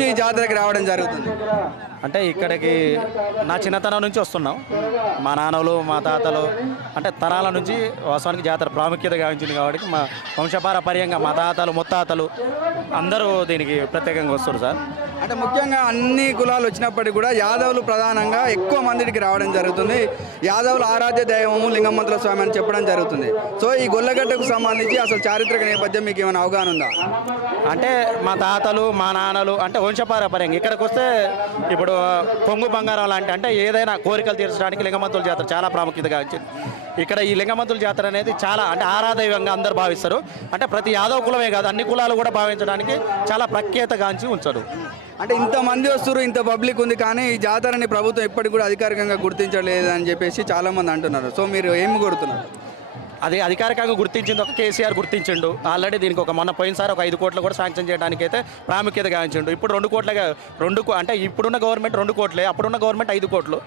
నుంచి ఈ జాతరకి రావడం జరుగుతుంది? అంటే ఇక్కడికి నా చిన్నతనం నుంచి వస్తున్నాం. మా నాన్నలు మా తాతలు అంటే తరాల నుంచి వాస్తవానికి జాతర ప్రాముఖ్యత గావించింది కాబట్టి మా వంశపారపర్యంగా మా తాతలు ముత్తాతలు అందరూ దీనికి ప్రత్యేకంగా వస్తారు సార్. అంటే ముఖ్యంగా అన్ని కులాలు వచ్చినప్పటికీ కూడా యాదవులు ప్రధానంగా ఎక్కువ మందికి రావడం జరుగుతుంది. యాదవుల ఆరాధ్య దైవము లింగమంతుల స్వామి అని చెప్పడం జరుగుతుంది. సో ఈ గొల్లగడ్డకు సంబంధించి అసలు చారిత్రక నేపథ్యం మీకు ఏమైనా అవగాహన ఉందా? అంటే మా తాతలు మా నాన్నలు అంటే వంశపారపర్యంగా ఇక్కడికి వస్తే ఇప్పుడు కొంగు బంగారం లాంటి అంటే ఏదైనా కోరికలు తీర్చడానికి లింగమంతుల జాతర చాలా ప్రాముఖ్యతగా వచ్చింది. ఇక్కడ ఈ లింగమంతుల జాతర అనేది చాలా అంటే ఆరాదైవంగా అందరూ భావిస్తారు. అంటే ప్రతి యాదవ కులమే కాదు అన్ని కులాలు కూడా భావించడానికి చాలా ప్రఖ్యాతగాంచి ఉంచారు. అంటే ఇంతమంది వస్తారు, ఇంత పబ్లిక్ ఉంది, కానీ ఈ జాతరని ప్రభుత్వం ఇప్పటికి కూడా అధికారికంగా గుర్తించలేదు అని చెప్పేసి చాలామంది అంటున్నారు. సో మీరు ఏమి కోరుతున్నారు? అది అధికారికంగా గుర్తించింది ఒక కేసీఆర్ గుర్తించిండు. ఆల్రెడీ దీనికి ఒక మొన్న పోయినసారి ఒక 5 కోట్లు కూడా శాంక్షన్ చేయడానికి అయితే ప్రాముఖ్యత గావించిండు. ఇప్పుడు 2 కోట్లగా అంటే ఇప్పుడున్న గవర్నమెంట్ 2 కోట్లే, అప్పుడున్న గవర్నమెంట్ 5 కోట్లు.